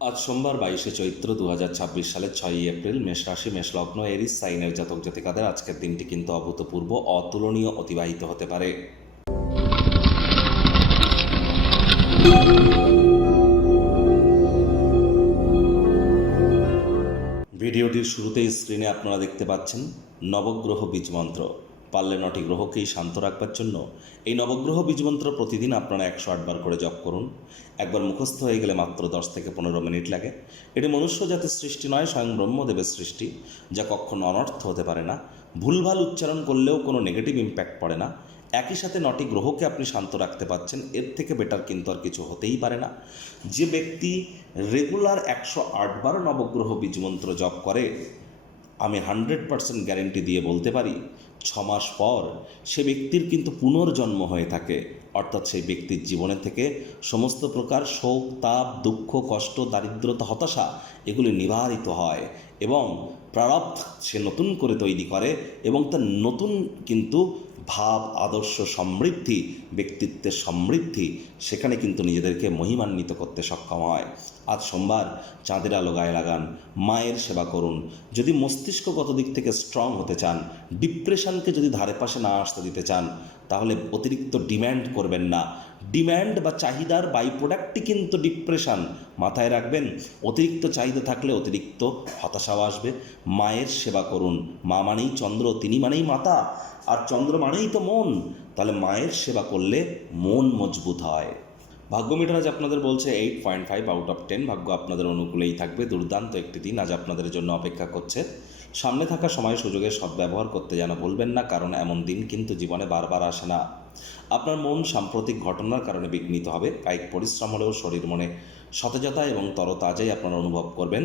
আজ সোমবার 22শে চৈত্র 2026 সালের 6ই এপ্রিল। মেষ রাশি, মেষ লগ্ন, এরিস সাইনের জাতক জাতিকাদের আজকের দিনটি কিন্তু অভূতপূর্ব, অতুলনীয় অতিবাহিত হতে পারে। ভিডিওটির শুরুতেই স্ক্রিনে আপনারা দেখতে পাচ্ছেন নবগ্রহ বীজমন্ত্র। পারলে 9টি গ্রহকেই শান্ত রাখবার জন্য এই নবগ্রহ বীজমন্ত্র প্রতিদিন আপনারা 108 বার করে জপ করুন। একবার মুখস্থ হয়ে গেলে মাত্র 10 থেকে 15 মিনিট লাগে। এটি মনুষ্য জাতির সৃষ্টি নয়, স্বয়ং ব্রহ্মদেবের সৃষ্টি, যা কখনো অনর্থ হতে পারে না। ভুলভাল উচ্চারণ করলেও কোনো নেগেটিভ ইম্প্যাক্ট পড়ে না। একই সাথে 9টি গ্রহকে আপনি শান্ত রাখতে পারছেন, এর থেকে বেটার কিন্তু আর কিছু হতেই পারে না। যে ব্যক্তি রেগুলার 108 বার নবগ্রহ বীজমন্ত্র জপ করে, আমি 100% গ্যারেন্টি দিয়ে বলতে পারি 6 মাস পর সে ব্যক্তির কিন্তু পুনর্জন্ম হয়ে থাকে। অর্থাৎ সেই ব্যক্তির জীবনে থেকে সমস্ত প্রকার শোক, তাপ, দুঃখ, কষ্ট, দারিদ্রতা, হতাশা এগুলি নিবারিত হয় এবং প্রারব্ধ সে নতুন করে তৈরি করে এবং তার নতুন কিন্তু ভাব, আদর্শ, সমৃদ্ধি, ব্যক্তিত্বের সমৃদ্ধি সেখানে কিন্তু নিজেদেরকে মহিমান্বিত করতে সক্ষম হয়। আজ সোমবার, চাঁদের আলো গায়ে লাগান, মায়ের সেবা করুন। যদি মস্তিষ্কগত দিক থেকে স্ট্রং হতে চান, ডিপ্রেশনকে যদি ধারে পাশে না আসতে দিতে চান, তাহলে অতিরিক্ত ডিম্যান্ড করবেন না। ডিম্যান্ড বা চাহিদার বাই প্রোডাক্টই কিন্তু ডিপ্রেশন, মাথায় রাখবেন। অতিরিক্ত চাহিদা থাকলে অতিরিক্ত হতাশাও আসবে। মায়ের সেবা করুন। মা মানেই চন্দ্র, তিনি মানেই মাতা, আর চন্দ্র মানেই তো মন। তাহলে মায়ের সেবা করলে মন মজবুত হয়। ভাগ্য মিটার আজ আপনাদের বলছে 8.5 আউট অফ 10। ভাগ্য আপনাদের অনুকূলেই থাকবে। দুর্দান্ত একটি দিন আজ আপনাদের জন্য অপেক্ষা করছে। সামনে থাকা সময় সুযোগের সদ্ব্যবহার করতে যেন ভুলবেন না, কারণ এমন দিন কিন্তু জীবনে বারবার আসে না। আপনার মন সাম্প্রতিক ঘটনার কারণে বিঘ্নিত হবে। কায়িক পরিশ্রম হলেও শরীর মনে সতেজতা এবং তরতাজাই আপনারা অনুভব করবেন।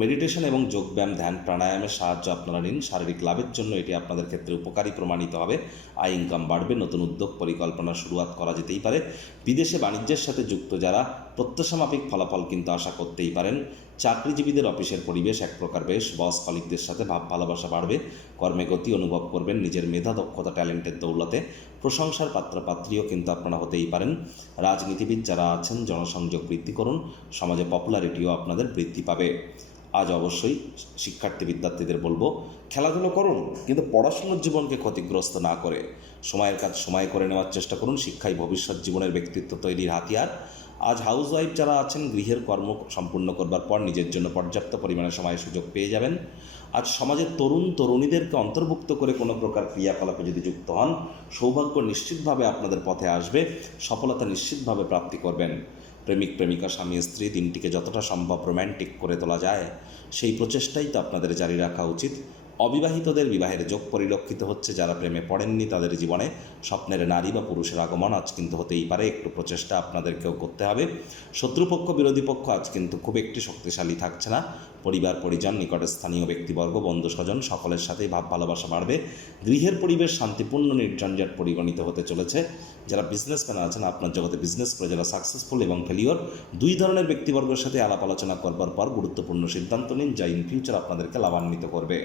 মেডিটেশন এবং যোগব্যায়াম, ধ্যান, প্রাণায়ামের সাহায্য আপনারা নিন। শারীরিক লাভের জন্য এটি আপনাদের ক্ষেত্রে উপকারী প্রমাণিত হবে। আয় ইনকাম বাড়বে। নতুন উদ্যোগ পরিকল্পনা শুরুয়াত করা যেতেই পারে। বিদেশে বাণিজ্যের সাথে যুক্ত যারা প্রত্যাশামাফিক ফলাফল কিন্তু আশা করতেই পারেন। চাকরিজীবীদের অফিসের পরিবেশ এক প্রকার বেশ। বস কলিগদের সাথে ভাব ভালোবাসা বাড়বে। কর্মে গতি অনুভব করবেন। নিজের মেধা, দক্ষতা, ট্যালেন্টের দৌলতে প্রশংসার পাত্রপাত্রীও কিন্তু আপনারা হতেই পারেন। রাজনীতিবিদ যারা আছেন, জনসংযোগ বৃদ্ধি করুন। সমাজে পপুলারিটিও আপনাদের বৃদ্ধি পাবে। আজ অবশ্যই শিক্ষার্থী বিদ্যার্থীদের বলবো, খেলাধুলো করুন, কিন্তু পড়াশোনার জীবনকে ক্ষতিগ্রস্ত না করে সময়ের কাজ সময় করে নেওয়ার চেষ্টা করুন। শিক্ষাই ভবিষ্যৎ জীবনের ব্যক্তিত্ব তৈরির হাতিয়ার। আজ হাউসওয়াইফ যারা আছেন, গৃহের কর্ম সম্পূর্ণ করবার পর নিজের জন্য পর্যাপ্ত পরিমাণে সময় সুযোগ পেয়ে যাবেন। আজ সমাজের তরুণ তরুণীদেরকে অন্তর্ভুক্ত করে কোনো প্রকার ক্রিয়াকলাপে যদি যুক্ত হন, সৌভাগ্য নিশ্চিতভাবে আপনাদের পথে আসবে। সফলতা নিশ্চিতভাবে প্রাপ্তি করবেন। প্রেমিক প্রেমিকা, স্বামী স্ত্রী দিনটিকে যতটা সম্ভব রোম্যান্টিক করে তোলা যায়, সেই প্রচেষ্টাই তো আপনাদের জারি রাখা উচিত। অবিবাহিতদের বিবাহের যোগ পরিলক্ষিত হচ্ছে। যারা প্রেমে পড়েননি তাদের জীবনে স্বপ্নের নারী বা পুরুষের আগমন আজ কিন্তু হতেই পারে। একটু প্রচেষ্টা আপনাদেরকেও করতে হবে। শত্রুপক্ষ, বিরোধী পক্ষ আজ কিন্তু খুব একটি শক্তিশালী থাকছে না। পরিবার পরিজন, নিকটের স্থানীয় ব্যক্তিবর্গ, বন্ধু স্বজন সকলের সাথেই ভাব ভালোবাসা বাড়বে। গৃহের পরিবেশ শান্তিপূর্ণ, নির্ঝঞ্ঝাট পরিগণিত হতে চলেছে। যারা বিজনেসম্যান আছেন, আপনার জগতে বিজনেস করে যারা সাকসেসফুল এবং ফেলিওর, দুই ধরনের ব্যক্তিবর্গের সাথে আলাপ আলোচনা করবার পর গুরুত্বপূর্ণ সিদ্ধান্ত নিন, যা ইন ফিউচার আপনাদেরকে লাভান্বিত করবে।